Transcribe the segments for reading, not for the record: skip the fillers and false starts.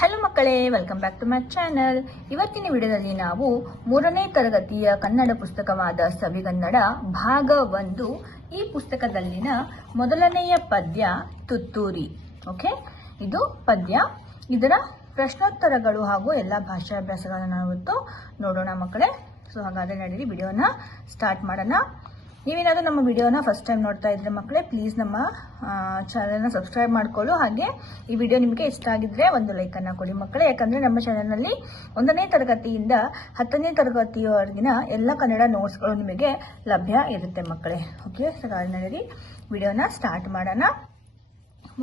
Hello ಮಕ್ಕಳೇ, welcome back to my channel. ಇವತ್ತಿನ ವಿಡಿಯೋದಲ್ಲಿ ನಾವು 3ನೇ ತರಗತಿಯ ಕನ್ನಡ ಪುಸ್ತಕವಾದ ಸವಿಗನ್ನಡ ಭಾಗ 1 ಈ ಪುಸ್ತಕದಲ್ಲಿನ ಮೊದಲನೆಯ ಪದ್ಯ ತುತ್ತೂರಿ. ಓಕೆ, ಇದು ಪದ್ಯ. ಇದರ ಪ್ರಶ್ನೋತ್ತರಗಳು ಹಾಗೂ ಎಲ್ಲ ಭಾಷಾಭ್ಯಾಸಗಳನ್ನು ನಾವು ನೋಡೋಣ ಮಕ್ಕಳೇ. ಸೊ ಹಾಗಾದ್ರೆ ನಡೀರಿ ವಿಡಿಯೋನ ಸ್ಟಾರ್ಟ್ ಮಾಡೋಣ. ನೀವೇನಾದರೂ ನಮ್ಮ ವಿಡಿಯೋನ ಫಸ್ಟ್ ಟೈಮ್ ನೋಡ್ತಾ ಇದ್ರೆ ಮಕ್ಕಳೇ, ಪ್ಲೀಸ್ ನಮ್ಮ ಚಾನಲ್ನ ಸಬ್ಸ್ಕ್ರೈಬ್ ಮಾಡ್ಕೊಳ್ಳು. ಹಾಗೆ ಈ ವಿಡಿಯೋ ನಿಮಗೆ ಇಷ್ಟ ಆಗಿದ್ರೆ ಒಂದು ಲೈಕನ್ನು ಕೊಡಿ ಮಕ್ಕಳೇ. ಯಾಕಂದರೆ ನಮ್ಮ ಚಾನಲ್ನಲ್ಲಿ 1ನೇ ತರಗತಿಯಿಂದ 10ನೇ ತರಗತಿಯವರೆಗಿನ ಎಲ್ಲ ಕನ್ನಡ ನೋಟ್ಸ್ಗಳು ನಿಮಗೆ ಲಭ್ಯ ಇರುತ್ತೆ ಮಕ್ಕಳೇ. ಓಕೆ, ಸರಿ ನಡೀರಿ ವಿಡಿಯೋನ ಸ್ಟಾರ್ಟ್ ಮಾಡೋಣ.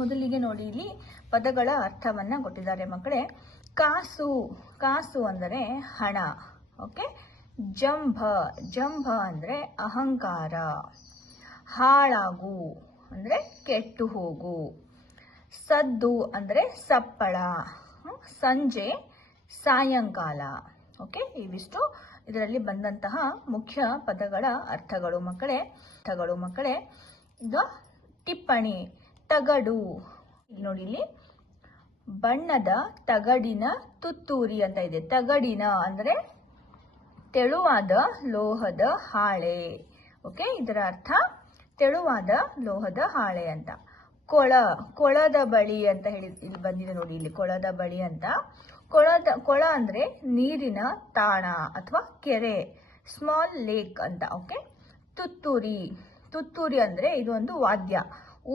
ಮೊದಲಿಗೆ ನೋಡಿ, ಇಲ್ಲಿ ಪದಗಳ ಅರ್ಥವನ್ನು ಕೊಟ್ಟಿದ್ದಾರೆ ಮಕ್ಕಳೇ. ಕಾಸು, ಕಾಸು ಅಂದರೆ ಹಣ. ಓಕೆ, ಜಂಭ, ಜಂಭ ಅಂದರೆ ಅಹಂಕಾರ. ಹಾಳಾಗು ಅಂದರೆ ಕೆಟ್ಟು ಹೋಗು. ಸದ್ದು ಅಂದರೆ ಸಪ್ಪಳ. ಸಂಜೆ, ಸಾಯಂಕಾಲ. ಓಕೆ, ಇವಿಷ್ಟು ಇದರಲ್ಲಿ ಬಂದಂತಹ ಮುಖ್ಯ ಪದಗಳ ಅರ್ಥಗಳು ಮಕ್ಕಳೇ. ಈಗ ಟಿಪ್ಪಣಿ, ತಗಡು. ನೋಡಿ, ಇಲ್ಲಿ ಬಣ್ಣದ ತಗಡಿನ ತುತ್ತೂರಿ ಅಂತ ಇದೆ. ತಗಡಿನ ಅಂದರೆ ತೆಳುವಾದ ಲೋಹದ ಹಾಳೆ. ಓಕೆ, ಇದರ ಅರ್ಥ ತೆಳುವಾದ ಲೋಹದ ಹಾಳೆ ಅಂತ. ಕೊಳ, ಕೊಳದ ಬಳಿ ಅಂತ ಹೇಳಿ ಇಲ್ಲಿ ಬಂದಿದೆ ನೋಡಿ, ಇಲ್ಲಿ ಕೊಳದ ಬಳಿ ಅಂತ. ಕೊಳ ಅಂದ್ರೆ ನೀರಿನ ತಾಣ ಅಥವಾ ಕೆರೆ, ಸ್ಮಾಲ್ ಲೇಕ್ ಅಂತ. ಓಕೆ, ತುತ್ತೂರಿ, ತುತ್ತೂರಿ ಅಂದ್ರೆ ಇದು ಒಂದು ವಾದ್ಯ,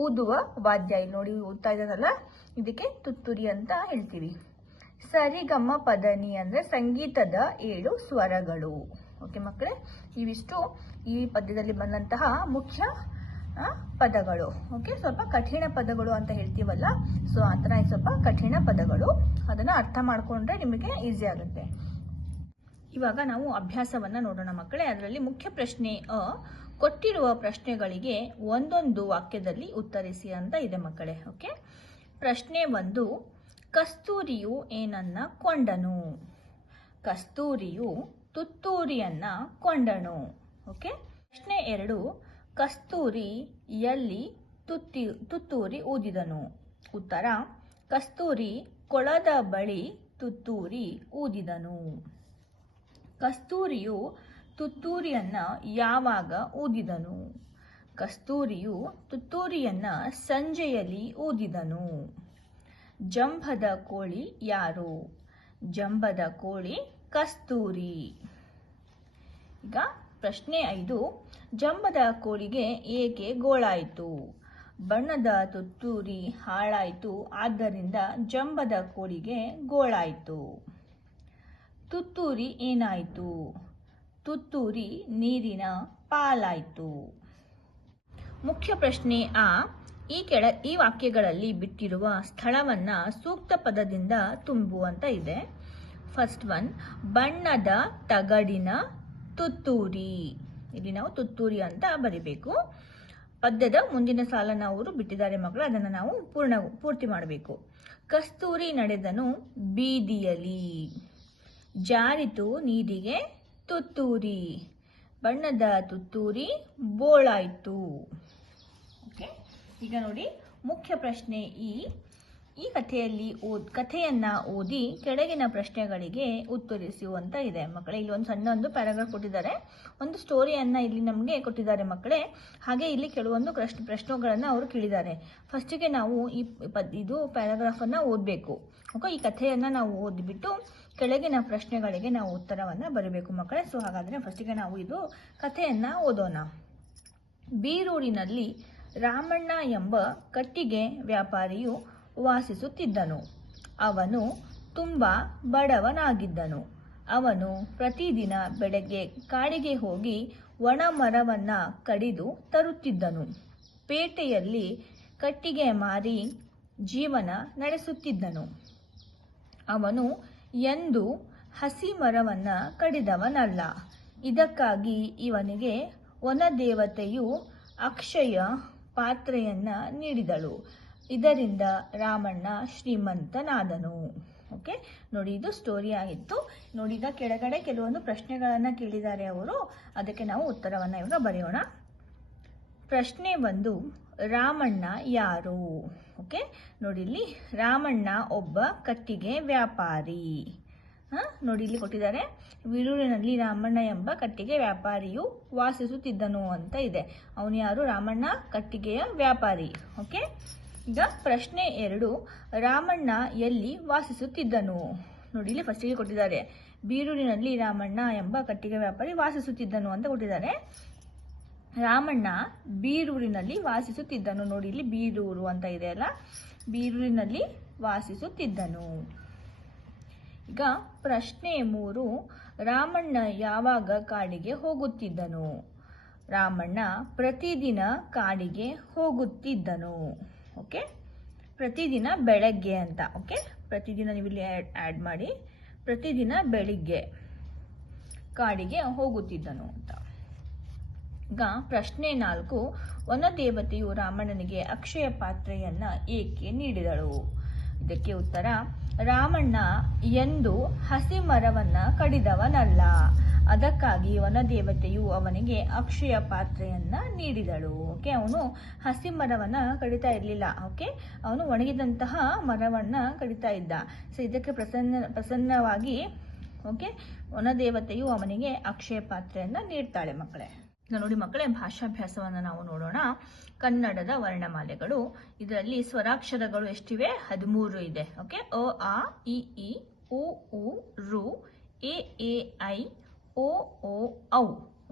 ಊದುವ ವಾದ್ಯ. ಇಲ್ಲಿ ನೋಡಿ ಊದ್ತಾ ಇದ್ದಾರಲ್ಲ, ಇದಕ್ಕೆ ತುತ್ತೂರಿ ಅಂತ ಹೇಳ್ತೀವಿ. ಸರಿಗಮ್ಮ ಪದನಿ ಅಂದ್ರೆ ಸಂಗೀತದ 7 ಸ್ವರಗಳು. ಓಕೆ ಮಕ್ಕಳೇ, ಇವಿಷ್ಟು ಈ ಪದ್ಯದಲ್ಲಿ ಬಂದಂತಹ ಮುಖ್ಯ ಪದಗಳು. ಓಕೆ, ಸ್ವಲ್ಪ ಕಠಿಣ ಪದಗಳು ಅಂತ ಹೇಳ್ತೀವಲ್ಲ, ಸೊ ಆ ಥರ ಸ್ವಲ್ಪ ಕಠಿಣ ಪದಗಳು, ಅದನ್ನ ಅರ್ಥ ಮಾಡ್ಕೊಂಡ್ರೆ ನಿಮಗೆ ಈಸಿ ಆಗುತ್ತೆ. ಇವಾಗ ನಾವು ಅಭ್ಯಾಸವನ್ನ ನೋಡೋಣ ಮಕ್ಕಳೇ. ಅದರಲ್ಲಿ ಮುಖ್ಯ ಪ್ರಶ್ನೆ ಕೊಟ್ಟಿರುವ ಪ್ರಶ್ನೆಗಳಿಗೆ ಒಂದೊಂದು ವಾಕ್ಯದಲ್ಲಿ ಉತ್ತರಿಸಿ ಅಂತ ಇದೆ ಮಕ್ಕಳೇ. ಓಕೆ, ಪ್ರಶ್ನೆ 1, ಕಸ್ತೂರಿಯು ಏನನ್ನ ಕೊಂಡನು? ಕಸ್ತೂರಿಯು ತುತ್ತೂರಿಯನ್ನ ಕೊಂಡನು. ಓಕೆ, ಪ್ರಶ್ನೆ 2, ಕಸ್ತೂರಿ ಎಲ್ಲಿ ತುತ್ತೂರಿ ಊದಿದನು? ಉತ್ತರ, ಕಸ್ತೂರಿ ಕೊಳದ ಬಳಿ ತುತ್ತೂರಿ ಊದಿದನು. ಕಸ್ತೂರಿಯು ತುತ್ತೂರಿಯನ್ನ ಯಾವಾಗ ಊದಿದನು? ಕಸ್ತೂರಿಯು ತುತ್ತೂರಿಯನ್ನ ಸಂಜೆಯಲ್ಲಿ ಊದಿದನು. ಜಂಭದ ಕೋಳಿ ಯಾರು? ಜಂಭದ ಕೋಳಿ ಕಸ್ತೂರಿ. ಈಗ ಪ್ರಶ್ನೆ 5, ಜಂಭದ ಕೋಳಿಗೆ ಏಕೆ ಗೋಳಾಯಿತು? ಬಣ್ಣದ ತುತ್ತೂರಿ ಹಾಳಾಯಿತು, ಆದ್ದರಿಂದ ಜಂಭದ ಕೋಳಿಗೆ ಗೋಳಾಯಿತು. ತುತ್ತೂರಿ ಏನಾಯಿತು? ತುತ್ತೂರಿ ನೀರಿನ ಪಾಲಾಯಿತು. ಮುಖ್ಯ ಪ್ರಶ್ನೆ ಈ ವಾಕ್ಯಗಳಲ್ಲಿ ಬಿಟ್ಟಿರುವ ಸ್ಥಳವನ್ನ ಸೂಕ್ತ ಪದದಿಂದ ತುಂಬುವಂತ ಇದೆ. ಫಸ್ಟ್ 1, ಬಣ್ಣದ ತಗಡಿನ ತುತ್ತೂರಿ. ಇಲ್ಲಿ ನಾವು ತುತ್ತೂರಿ ಅಂತ ಬರಿಬೇಕು. ಪದ್ಯದ ಮುಂದಿನ ಸಾಲನ್ನ ಅವರು ಬಿಟ್ಟಿದ್ದಾರೆ ಮಕ್ಕಳು, ಅದನ್ನು ನಾವು ಪೂರ್ತಿ ಮಾಡಬೇಕು. ಕಸ್ತೂರಿ ನಡೆದನು ಬೀದಿಯಲ್ಲಿ, ಜಾರಿತು ನೀರಿಗೆ ತುತ್ತೂರಿ, ಬಣ್ಣದ ತುತ್ತೂರಿ ಬೋಳಾಯಿತು. ಓಕೆ, ಈಗ ನೋಡಿ, ಮುಖ್ಯ ಪ್ರಶ್ನೆ ಈ ಕಥೆಯನ್ನ ಓದಿ ಕೆಳಗಿನ ಪ್ರಶ್ನೆಗಳಿಗೆ ಉತ್ತರಿಸುವಂತ ಇದೆ ಮಕ್ಕಳೇ. ಇಲ್ಲಿ ಒಂದು ಸಣ್ಣ ಪ್ಯಾರಾಗ್ರಾಫ್ ಕೊಟ್ಟಿದ್ದಾರೆ, ಒಂದು ಸ್ಟೋರಿಯನ್ನ ಇಲ್ಲಿ ನಮಗೆ ಕೊಟ್ಟಿದ್ದಾರೆ ಮಕ್ಕಳೇ. ಹಾಗೆ ಇಲ್ಲಿ ಕೆಲವೊಂದು ಪ್ರಶ್ನೆಗಳನ್ನ ಅವರು ಕೇಳಿದ್ದಾರೆ. ಫಸ್ಟಿಗೆ ನಾವು ಇದು ಪ್ಯಾರಾಗ್ರಾಫ್ ಅನ್ನ ಓದಬೇಕು. ಓಕೆ, ಈ ಕಥೆಯನ್ನ ನಾವು ಓದಿಬಿಟ್ಟು ಕೆಳಗಿನ ಪ್ರಶ್ನೆಗಳಿಗೆ ನಾವು ಉತ್ತರವನ್ನ ಬರೀಬೇಕು ಮಕ್ಕಳೇ. ಸೊ ಹಾಗಾದ್ರೆ ಫಸ್ಟಿಗೆ ನಾವು ಇದು ಕಥೆಯನ್ನ ಓದೋಣ. ಬೀರೂರಿನಲ್ಲಿ ರಾಮಣ್ಣ ಎಂಬ ಕಟ್ಟಿಗೆ ವ್ಯಾಪಾರಿಯು ವಾಸಿಸುತ್ತಿದ್ದನು. ಅವನು ತುಂಬಾ ಬಡವನಾಗಿದ್ದನು. ಅವನು ಪ್ರತಿದಿನ ಬೆಳಗ್ಗೆ ಕಾಡಿಗೆ ಹೋಗಿ ಒಣ ಮರವನ್ನ ಕಡಿದು ತರುತ್ತಿದ್ದನು. ಪೇಟೆಯಲ್ಲಿ ಕಟ್ಟಿಗೆ ಮಾರಿ ಜೀವನ ನಡೆಸುತ್ತಿದ್ದನು. ಅವನು ಎಂದೂ ಹಸಿ ಮರವನ್ನ ಕಡಿದವನಲ್ಲ. ಇದಕ್ಕಾಗಿ ಇವನಿಗೆ ವನದೇವತೆಯು ಅಕ್ಷಯ ಪಾತ್ರೆಯನ್ನ ನೀಡಿದಳು. ಇದರಿಂದ ರಾಮಣ್ಣ ಶ್ರೀಮಂತನಾದನು. ಓಕೆ, ನೋಡಿ, ಇದು ಸ್ಟೋರಿ ಆಗಿತ್ತು. ನೋಡಿ, ಈಗ ಕೆಳಗಡೆ ಕೆಲವೊಂದು ಪ್ರಶ್ನೆಗಳನ್ನ ಕೇಳಿದ್ದಾರೆ ಅವರು, ಅದಕ್ಕೆ ನಾವು ಉತ್ತರವನ್ನ ಇವಾಗ ಬರೆಯೋಣ. ಪ್ರಶ್ನೆ 1, ರಾಮಣ್ಣ ಯಾರು? ಓಕೆ, ನೋಡಿ ಇಲ್ಲಿ ರಾಮಣ್ಣ ಒಬ್ಬ ಕಟ್ಟಿಗೆ ವ್ಯಾಪಾರಿ. ನೋಡಿ ಇಲ್ಲಿ ಕೊಟ್ಟಿದ್ದಾರೆ, ಬೀರೂರಿನಲ್ಲಿ ರಾಮಣ್ಣ ಎಂಬ ಕಟ್ಟಿಗೆ ವ್ಯಾಪಾರಿಯು ವಾಸಿಸುತ್ತಿದ್ದನು ಅಂತ ಇದೆ. ಅವನು ಯಾರು? ರಾಮಣ್ಣ ಕಟ್ಟಿಗೆಯ ವ್ಯಾಪಾರಿ. ಓಕೆ, ಈಗ ಪ್ರಶ್ನೆ 2, ರಾಮಣ್ಣ ಎಲ್ಲಿ ವಾಸಿಸುತ್ತಿದ್ದನು? ನೋಡಿ ಇಲ್ಲಿ ಫಸ್ಟಿಗೆ ಕೊಟ್ಟಿದ್ದಾರೆ, ಬೀರೂರಿನಲ್ಲಿ ರಾಮಣ್ಣ ಎಂಬ ಕಟ್ಟಿಗೆ ವ್ಯಾಪಾರಿ ವಾಸಿಸುತ್ತಿದ್ದನು ಅಂತ ಕೊಟ್ಟಿದ್ದಾರೆ. ರಾಮಣ್ಣ ಬೀರೂರಿನಲ್ಲಿ ವಾಸಿಸುತ್ತಿದ್ದನು. ನೋಡಿ ಇಲ್ಲಿ ಬೀರೂರು ಅಂತ ಇದೆ ಅಲ್ಲ, ಬೀರೂರಿನಲ್ಲಿ ವಾಸಿಸುತ್ತಿದ್ದನು. ಈಗ ಪ್ರಶ್ನೆ 3, ರಾಮಣ್ಣ ಯಾವಾಗ ಕಾಡಿಗೆ ಹೋಗುತ್ತಿದ್ದನು? ರಾಮಣ್ಣ ಪ್ರತಿದಿನ ಕಾಡಿಗೆ ಹೋಗುತ್ತಿದ್ದನು. ಓಕೆ, ಪ್ರತಿದಿನ ಬೆಳಗ್ಗೆ ಅಂತ. ಓಕೆ, ಪ್ರತಿದಿನ ನೀವು ಇಲ್ಲಿ ಆ್ಯಡ್ ಮಾಡಿ, ಪ್ರತಿದಿನ ಬೆಳಿಗ್ಗೆ ಕಾಡಿಗೆ ಹೋಗುತ್ತಿದ್ದನು ಅಂತ. ಈಗ ಪ್ರಶ್ನೆ 4, ವನದೇವತೆಯು ರಾಮಣ್ಣನಿಗೆ ಅಕ್ಷಯ ಪಾತ್ರೆಯನ್ನ ಏಕೆ ನೀಡಿದಳು? ಇದಕ್ಕೆ ಉತ್ತರ, ರಾಮಣ್ಣ ಎಂದು ಹಸಿ ಮರವನ್ನ ಕಡಿದವನಲ್ಲ, ಅದಕ್ಕಾಗಿ ವನದೇವತೆಯು ಅವನಿಗೆ ಅಕ್ಷಯ ಪಾತ್ರೆಯನ್ನ ನೀಡಿದಳು. ಓಕೆ, ಅವನು ಹಸಿ ಮರವನ್ನ ಕಡಿತಾ ಇರಲಿಲ್ಲ. ಓಕೆ, ಅವನು ಒಣಗಿದಂತಹ ಮರವನ್ನ ಕಡಿತಾ ಇದ್ದ. ಸೊ ಇದಕ್ಕೆ ಪ್ರಸನ್ನವಾಗಿ ಓಕೆ ವನದೇವತೆಯು ಅವನಿಗೆ ಅಕ್ಷಯ ಪಾತ್ರೆಯನ್ನ ನೀಡ್ತಾಳೆ ಮಕ್ಕಳೇ. ಈಗ ನೋಡಿ ಮಕ್ಕಳೇ, ಭಾಷಾಭ್ಯಾಸವನ್ನು ನಾವು ನೋಡೋಣ. ಕನ್ನಡದ ವರ್ಣಮಾಲೆಗಳು, ಇದರಲ್ಲಿ ಸ್ವರಾಕ್ಷರಗಳು ಎಷ್ಟಿವೆ? 13 ಇದೆ. ಓಕೆ, ಅ, ಆ, ಇ, ಈ, ಉ, ಊ, ರು, ಎ, ಐ, ಓ, ಔ.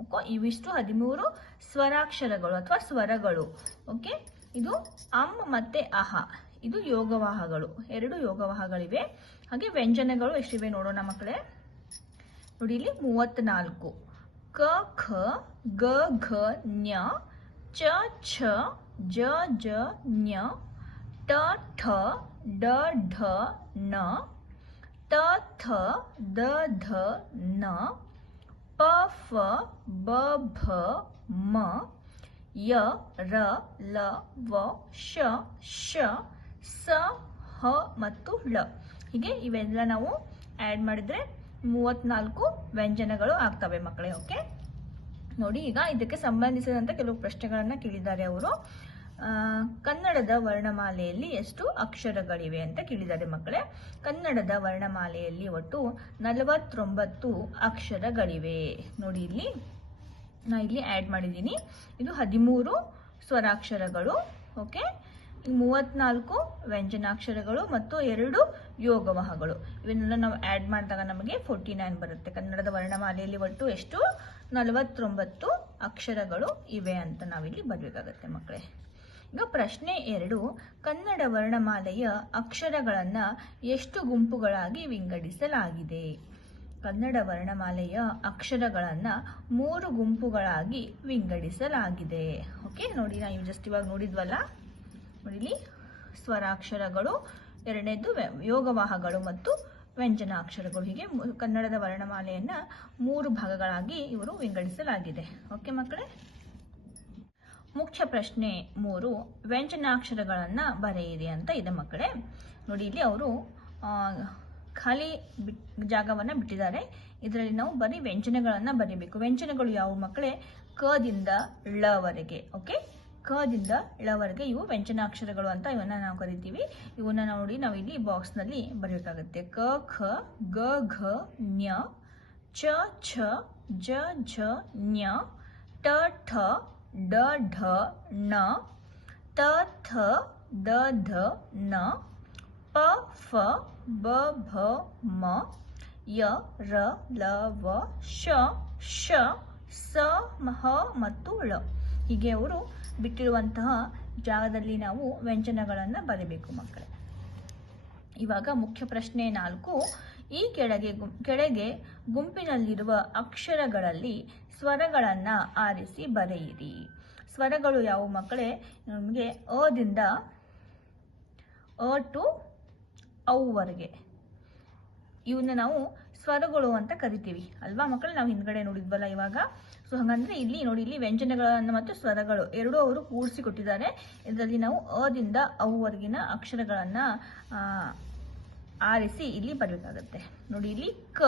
ಓಕೆ, ಇವಿಷ್ಟು 13 ಸ್ವರಾಕ್ಷರಗಳು ಅಥವಾ ಸ್ವರಗಳು. ಓಕೆ, ಇದು ಅಂ ಮತ್ತೆ ಅಹ, ಇದು ಯೋಗವಾಹಗಳು, 2 ಯೋಗವಾಹಗಳಿವೆ. ಹಾಗೆ ವ್ಯಂಜನಗಳು ಎಷ್ಟಿವೆ ನೋಡೋಣ ಮಕ್ಕಳೇ. ನೋಡಿ ಇಲ್ಲಿ 34. ಕ, ಖ, ಗ, ಘ, ಞ, ಚ, ಛ, ಜ, ಝ, ಞ, ಟ, ಠ, ಡ, ಢ, ಣ, ತ, ಥ, ದ, ಧ, ನ, ಪ, ಫ, ಬ, ಭ, ಮ, ಯ, ರ, ಲ, ವ, ಶ, ಶ, ಸ, ಹ ಮತ್ತು ಳ. ಹೀಗೆ ಇವೆಲ್ಲ ನಾವು ಆ್ಯಡ್ ಮಾಡಿದ್ರೆ 34 ವ್ಯಂಜನಗಳು ಆಗ್ತವೆ ಮಕ್ಕಳೇ. ಓಕೆ, ನೋಡಿ ಈಗ ಇದಕ್ಕೆ ಸಂಬಂಧಿಸಿದಂತ ಕೆಲವು ಪ್ರಶ್ನೆಗಳನ್ನ ಕೇಳಿದ್ದಾರೆ ಅವರು. ಕನ್ನಡದ ವರ್ಣಮಾಲೆಯಲ್ಲಿ ಎಷ್ಟು ಅಕ್ಷರಗಳಿವೆ ಅಂತ ಕೇಳಿದ್ದಾರೆ ಮಕ್ಕಳೇ. ಕನ್ನಡದ ವರ್ಣಮಾಲೆಯಲ್ಲಿ ಒಟ್ಟು 49 ಅಕ್ಷರಗಳಿವೆ. ನೋಡಿ ಇಲ್ಲಿ ನಾ ಇಲ್ಲಿ ಆ್ಯಡ್ ಮಾಡಿದ್ದೀನಿ, ಇದು 13 ಸ್ವರಾಕ್ಷರಗಳು. ಓಕೆ, 34 ವ್ಯಂಜನಾಕ್ಷರಗಳು ಮತ್ತು 2 ಯೋಗವಾಹಗಳು. ಇವನ್ನೆಲ್ಲ ನಾವು ಆ್ಯಡ್ ಮಾಡಿದಾಗ ನಮಗೆ 49 ಬರುತ್ತೆ. ಕನ್ನಡದ ವರ್ಣಮಾಲೆಯಲ್ಲಿ ಒಟ್ಟು ಎಷ್ಟು? 49 ಅಕ್ಷರಗಳು ಇವೆ ಅಂತ ನಾವಿಲ್ಲಿ ಬರಬೇಕಾಗತ್ತೆ ಮಕ್ಕಳೇ. ಈಗ ಪ್ರಶ್ನೆ 2, ಕನ್ನಡ ವರ್ಣಮಾಲೆಯ ಅಕ್ಷರಗಳನ್ನ ಎಷ್ಟು ಗುಂಪುಗಳಾಗಿ ವಿಂಗಡಿಸಲಾಗಿದೆ? ಕನ್ನಡ ವರ್ಣಮಾಲೆಯ ಅಕ್ಷರಗಳನ್ನ 3 ಗುಂಪುಗಳಾಗಿ ವಿಂಗಡಿಸಲಾಗಿದೆ. ಓಕೆ, ನೋಡಿ ನಾವು ಜಸ್ಟ್ ಇವಾಗ ನೋಡಿದ್ವಲ್ಲ, ನೋಡಿ ಇಲ್ಲಿ ಸ್ವರಾಕ್ಷರಗಳು, 2ನೇದು ಯೋಗವಾಹಗಳು ಮತ್ತು ವ್ಯಂಜನಾಕ್ಷರಗಳು. ಹೀಗೆ ಕನ್ನಡದ ವರ್ಣಮಾಲೆಯನ್ನ 3 ಭಾಗಗಳಾಗಿ ಇವರು ವಿಂಗಡಿಸಲಾಗಿದೆ. ಓಕೆ ಮಕ್ಕಳೇ. ಮುಖ್ಯ ಪ್ರಶ್ನೆ 3, ವ್ಯಂಜನಾಕ್ಷರಗಳನ್ನ ಬರೆಯಿರಿ ಅಂತ ಇದೆ ಮಕ್ಕಳೇ. ನೋಡಿ ಇಲ್ಲಿ ಅವರು ಖಾಲಿ ಜಾಗವನ್ನ ಬಿಟ್ಟಿದ್ದಾರೆ. ಇದರಲ್ಲಿ ನಾವು ಬರೀ ವ್ಯಂಜನಗಳನ್ನ ಬರೀಬೇಕು. ವ್ಯಂಜನಗಳು ಯಾವುವು ಮಕ್ಕಳೇ? ಕದಿಂದ ಳವರೆಗೆ. ಓಕೆ, ಕದಿಂದ ಳವರೆಗೆ ಇವು ವ್ಯಂಜನಾಕ್ಷರಗಳು ಅಂತ ಇವನ್ನ ನಾವು ಕರಿತೀವಿ. ಇವನ್ನ ನೋಡಿ ನಾವು ಇಲ್ಲಿ ಬಾಕ್ಸ್ ನಲ್ಲಿ ಬರೆಯಬೇಕಾಗುತ್ತೆ. ಕ, ಖ, ಗ, ಘ, ಞ, ಚ, ಛ, ಜ, ಝ, ಞ, ಟ, ಠ, ಡ, ಢ, ಣ, ತ, ಥ, ದ, ಧ, ನ, ಪ, ಫ, ಬ, ಭ, ಮ, ಯ, ರ, ಲ, ವ, ಶ, ಶ, ಸ, ಹ ಮತ್ತು ಳ. ಹೀಗೆ ಅವರು ಬಿಟ್ಟಿರುವಂತಹ ಜಾಗದಲ್ಲಿ ನಾವು ವ್ಯಂಜನಗಳನ್ನು ಬರೀಬೇಕು ಮಕ್ಕಳೇ. ಇವಾಗ ಮುಖ್ಯ ಪ್ರಶ್ನೆ 4, ಈ ಕೆಳಗೆ ಗುಂಪಿನಲ್ಲಿರುವ ಅಕ್ಷರಗಳಲ್ಲಿ ಸ್ವರಗಳನ್ನ ಆರಿಸಿ ಬರೆಯಿರಿ. ಸ್ವರಗಳು ಯಾವುವು ಮಕ್ಕಳೇ? ನಮಗೆ ಅದಿಂದ ಅ ಟು ಔವರೆಗೆ ಇವನ್ನ ನಾವು ಸ್ವರಗಳು ಅಂತ ಕರಿತೀವಿ ಅಲ್ವಾ ಮಕ್ಕಳೇ? ನಾವು ಹಿಂದ್ಗಡೆ ನೋಡಿದ್ವಲ್ಲ ಇವಾಗ. ಸೊ ಹಾಗಂದ್ರೆ ಇಲ್ಲಿ ನೋಡಿ, ಇಲ್ಲಿ ವ್ಯಂಜನಗಳನ್ನು ಮತ್ತು ಸ್ವರಗಳು 2 ಅವರು ಕೂಡಿಸಿ ಕೊಟ್ಟಿದ್ದಾರೆ. ಇದರಲ್ಲಿ ನಾವು ಅದಿಂದ ಔವರೆಗಿನ ಅಕ್ಷರಗಳನ್ನ ಆರಿಸಿ ಇಲ್ಲಿ ಬರಬೇಕಾಗತ್ತೆ. ನೋಡಿ ಇಲ್ಲಿ ಕ,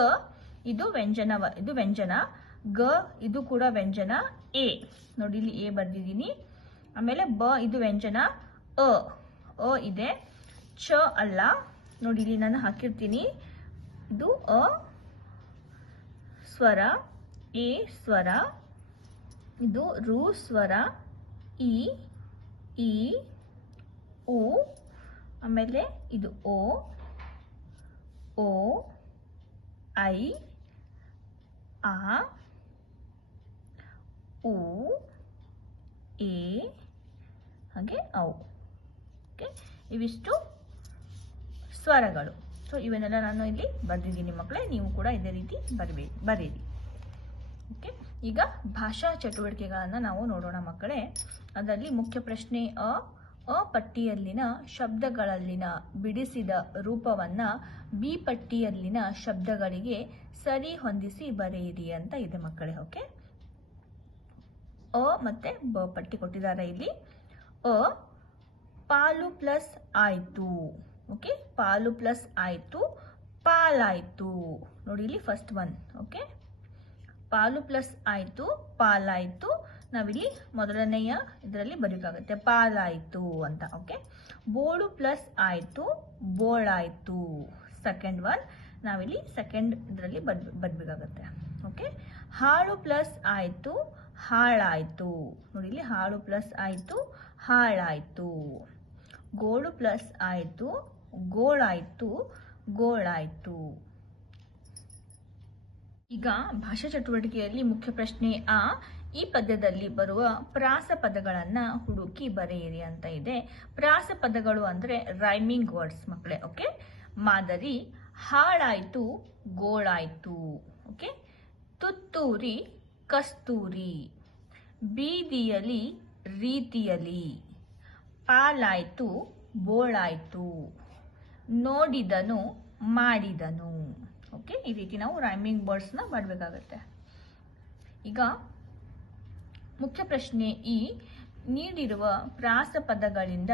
ಇದು ವ್ಯಂಜನ. ಗ, ಇದು ಕೂಡ ವ್ಯಂಜನ. ಎ, ನೋಡಿ ಇಲ್ಲಿ ಎ ಬರ್ದಿದ್ದೀನಿ. ಆಮೇಲೆ ಬ ಇದು ವ್ಯಂಜನ, ಅ ಅ ಇದೆ, ಚ ಅಲ್ಲ ನೋಡಿ ಇಲ್ಲಿ ನಾನು ಹಾಕಿರ್ತೀನಿ. ಇದು ಅ ಸ್ವರ, ಎ ಸ್ವರ, ಇದು ರು ಸ್ವರ, ಇ ಈ ಉ, ಆಮೇಲೆ ಇದು ಓ ಓ ಐ ಆ ಉ ಎ ಹಾಗೆ ಔ. ಓಕೆ, ಇವಿಷ್ಟು ಸ್ವರಗಳು. ಸೊ ಇವನ್ನೆಲ್ಲ ನಾನು ಇಲ್ಲಿ ಬರೆದಿದ್ದೀನಿ ಮಕ್ಕಳೇ, ನೀವು ಕೂಡ ಇದೇ ರೀತಿ ಬರೀರಿ. ಓಕೆ, ಈಗ ಭಾಷಾ ಚಟುವಟಿಕೆಗಳನ್ನು ನಾವು ನೋಡೋಣ ಮಕ್ಕಳೇ. ಅದರಲ್ಲಿ ಮುಖ್ಯ ಪ್ರಶ್ನೆ ಅ ಪಟ್ಟಿಯಲ್ಲಿನ ಶಬ್ದಗಳಲ್ಲಿನ ಬಿಡಿಸಿದ ರೂಪವನ್ನ ಬಿ ಪಟ್ಟಿಯಲ್ಲಿನ ಶಬ್ದಗಳಿಗೆ ಸರಿ ಹೊಂದಿಸಿ ಬರೆಯಿರಿ ಅಂತ ಇದೆ ಮಕ್ಕಳೇ. ಓಕೆ, ಅ ಮತ್ತೆ ಬ ಪಟ್ಟಿ ಕೊಟ್ಟಿದ್ದಾರೆ ಇಲ್ಲಿ. ಅ ಪಾಲು ಪ್ಲಸ್ ಆಯ್ತು. ಓಕೆ, ಪಾಲು ಪ್ಲಸ್ ಆಯ್ತು, ಪಾಲಾಯ್ತು. ನೋಡಿ ಇಲ್ಲಿ ಫಸ್ಟ್ ಒನ್. ಓಕೆ, ಪಾಲು ಪ್ಲಸ್ ಆಯ್ತು, ಪಾಲಾಯ್ತು. ನಾವಿಲ್ಲಿ ಮೊದಲನೆಯ ಇದರಲ್ಲಿ ಬರೀಬೇಕಾಗುತ್ತೆ ಪಾಲಾಯ್ತು ಅಂತ. ಓಕೆ, ಬೋಳು ಪ್ಲಸ್ ಆಯ್ತು, ಬೋಳಾಯ್ತು. ಸೆಕೆಂಡ್ ಒನ್ ನಾವಿಲ್ಲಿ ಸೆಕೆಂಡ್ ಇದರಲ್ಲಿ ಬರಬೇಕಾಗುತ್ತೆ. ಓಕೆ, ಹಾಳು ಪ್ಲಸ್ ಆಯ್ತು, ಹಾಳಾಯ್ತು. ನೋಡಿ ಇಲ್ಲಿ ಹಾಳು ಪ್ಲಸ್ ಆಯ್ತು, ಹಾಳಾಯ್ತು. ಗೋಳು ಪ್ಲಸ್ ಆಯ್ತು, ಗೋಳಾಯ್ತು, ಗೋಳಾಯ್ತು. ಈಗ ಭಾಷಾ ಚಟುವಟಿಕೆಯಲ್ಲಿ ಮುಖ್ಯ ಪ್ರಶ್ನೆ ಆ ಈ ಪದ್ಯದಲ್ಲಿ ಬರುವ ಪ್ರಾಸ ಪದಗಳನ್ನ ಹುಡುಕಿ ಬರೆಯಿರಿ ಅಂತ ಇದೆ. ಪ್ರಾಸ ಪದಗಳು ಅಂದ್ರೆ ರೈಮಿಂಗ್ ವರ್ಡ್ಸ್ ಮಕ್ಕಳೇ. ಓಕೆ, ಮಾದರಿ ಹಾಳಾಯ್ತು, ಗೋಳಾಯ್ತು. ಓಕೆ, ತುತ್ತೂರಿ, ಕಸ್ತೂರಿ. ಬೀದಿಯಲ್ಲಿ, ರೀತಿಯಲ್ಲಿ. ಪಾಲಾಯ್ತು, ಬೋಳಾಯ್ತು. ನೋಡಿದನು, ಮಾಡಿದನು. ಓಕೆ, ಈ ರೀತಿ ನಾವು ರೈಮಿಂಗ್ ವರ್ಡ್ಸ್ನ ಮಾಡಬೇಕಾಗುತ್ತೆ. ಈಗ ಮುಖ್ಯ ಪ್ರಶ್ನೆ ಈ ನೀಡಿರುವ ಪ್ರಾಸ ಪದಗಳಿಂದ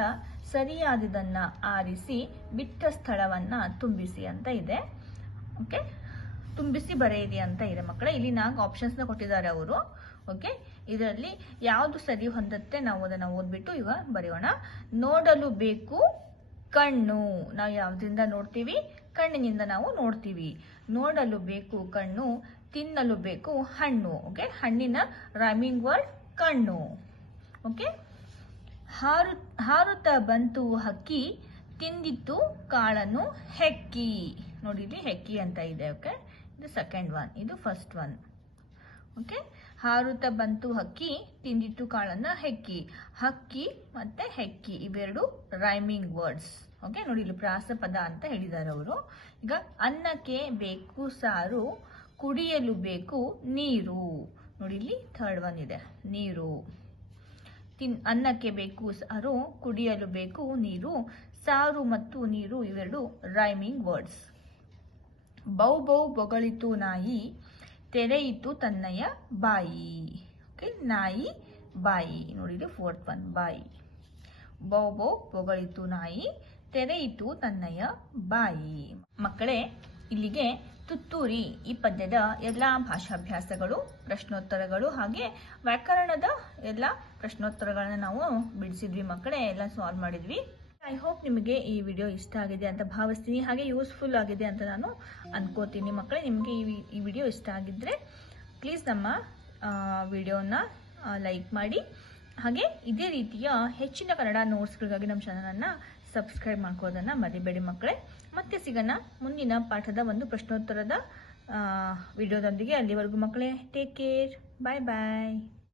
ಸರಿಯಾದುದನ್ನ ಆರಿಸಿ ಬಿಟ್ಟ ಸ್ಥಳವನ್ನ ತುಂಬಿಸಿ ಅಂತ ಇದೆ. ಓಕೆ, ತುಂಬಿಸಿ ಬರೆಯಿರಿ ಅಂತ ಇದೆ ಮಕ್ಕಳೇ. ಇಲ್ಲಿ 4 ಆಪ್ಷನ್ಸ್ನ ಕೊಟ್ಟಿದ್ದಾರೆ ಅವರು. ಓಕೆ, ಇದರಲ್ಲಿ ಯಾವುದು ಸರಿ ಹೊಂದುತ್ತೆ ನಾವು ಅದನ್ನು ಓದ್ಬಿಟ್ಟು ಈಗ ಬರೆಯೋಣ. ನೋಡಲು ಬೇಕು ಕಣ್ಣು. ನಾವು ಯಾವ್ದ್ರಿಂದ ನೋಡ್ತೀವಿ? ಕಣ್ಣಿನಿಂದ ನಾವು ನೋಡ್ತೀವಿ. ನೋಡಲು ಬೇಕು ಕಣ್ಣು, ತಿನ್ನಲು ಬೇಕು ಹಣ್ಣು. ಓಕೆ, ಹಣ್ಣಿನ ರೈಮಿಂಗ್ ವರ್ಡ್ ಕಣ್ಣು. ಓಕೆ, ಹಾರುತ್ತಾ ಬಂತು ಹಕ್ಕಿ, ತಿಂದಿತ್ತು ಕಾಳನ್ನು ಹೆಕ್ಕಿ. ನೋಡಿ ಇಲ್ಲಿ ಹೆಕ್ಕಿ ಅಂತ ಇದೆ. ಓಕೆ, ಇದು ಸೆಕೆಂಡ್ ಒನ್, ಇದು ಫಸ್ಟ್ ಒನ್. ಓಕೆ, ಹಾರುತ್ತಾ ಬಂತು ಹಕ್ಕಿ, ತಿಂದಿತ್ತು ಕಾಳನ್ನ ಹೆಕ್ಕಿ. ಹಕ್ಕಿ ಮತ್ತೆ ಹೆಕ್ಕಿ ಇವೆರಡು ರೈಮಿಂಗ್ ವರ್ಡ್ಸ್. ಓಕೆ, ನೋಡಿ ಇಲ್ಲಿ ಪ್ರಾಸಪದ ಅಂತ ಹೇಳಿದ್ದಾರೆ ಅವರು. ಈಗ ಅನ್ನಕ್ಕೆ ಬೇಕು ಸಾರು, ಕುಡಿಯಲು ಬೇಕು ನೀರು. ನೋಡಿ ಇಲ್ಲಿ ಥರ್ಡ್ ಒನ್ ಇದೆ, ನೀರು. ಅನ್ನಕ್ಕೆ ಬೇಕು ಸಾರು, ಕುಡಿಯಲು ಬೇಕು ನೀರು. ಸಾರು ಮತ್ತು ನೀರು ಇವೆರಡು ರೈಮಿಂಗ್ ವರ್ಡ್ಸ್. ಬೌ ಬೌ ಬೊಗಳಿತು ನಾಯಿ, ತೆರೆಯಿತು ತನ್ನಯ ಬಾಯಿ. ಓಕೆ, ನಾಯಿ ಬಾಯಿ. ನೋಡಿ ಇಲ್ಲಿ ಫೋರ್ತ್ ಒನ್, ಬಾಯಿ. ಬೌ ಬೌ ಬೊಗಳಿತು ನಾಯಿ, ತೆರೆಯಿತು ತನ್ನಯ ಬಾಯಿ. ಮಕ್ಕಳೇ, ಇಲ್ಲಿಗೆ ತುತ್ತೂರಿ ಈ ಪದ್ಯದ ಎಲ್ಲ ಭಾಷಾಭ್ಯಾಸಗಳು, ಪ್ರಶ್ನೋತ್ತರಗಳು ಹಾಗೆ ವ್ಯಾಕರಣದ ಎಲ್ಲ ಪ್ರಶ್ನೋತ್ತರಗಳನ್ನ ನಾವು ಬಿಡಿಸಿದ್ವಿ ಮಕ್ಕಳೇ, ಎಲ್ಲ ಸಾಲ್ವ್ ಮಾಡಿದ್ವಿ. ಐ ಹೋಪ್ ನಿಮಗೆ ಈ ವಿಡಿಯೋ ಇಷ್ಟ ಆಗಿದೆ ಅಂತ ಭಾವಿಸ್ತೀನಿ, ಹಾಗೆ ಯೂಸ್ಫುಲ್ ಆಗಿದೆ ಅಂತ ನಾನು ಅನ್ಕೋತೀನಿ ಮಕ್ಕಳೇ. ನಿಮಗೆ ಈ ವಿಡಿಯೋ ಇಷ್ಟ ಆಗಿದ್ರೆ ಪ್ಲೀಸ್ ನಮ್ಮ ವಿಡಿಯೋನ ಲೈಕ್ ಮಾಡಿ, ಹಾಗೆ ಇದೇ ರೀತಿಯ ಹೆಚ್ಚಿನ ಕನ್ನಡ ನೋಟ್ಸ್ಗಳಿಗಾಗಿ ನಮ್ಮ ಚಾನಲನ್ನು ಸಬ್ಸ್ಕ್ರೈಬ್ ಮಾಡ್ಕೋದನ್ನು ಮರಿಬೇಡಿ ಮಕ್ಕಳೇ. ಮತ್ತೆ ಸಿಗೋಣ ಮುಂದಿನ ಪಾಠದ ಒಂದು ಪ್ರಶ್ನೋತ್ತರದ ವಿಡಿಯೋದೊಂದಿಗೆ. ಅಲ್ಲಿವರೆಗೂ ಮಕ್ಕಳೇ ಟೇಕ್ ಕೇರ್, ಬಾಯ್ ಬಾಯ್.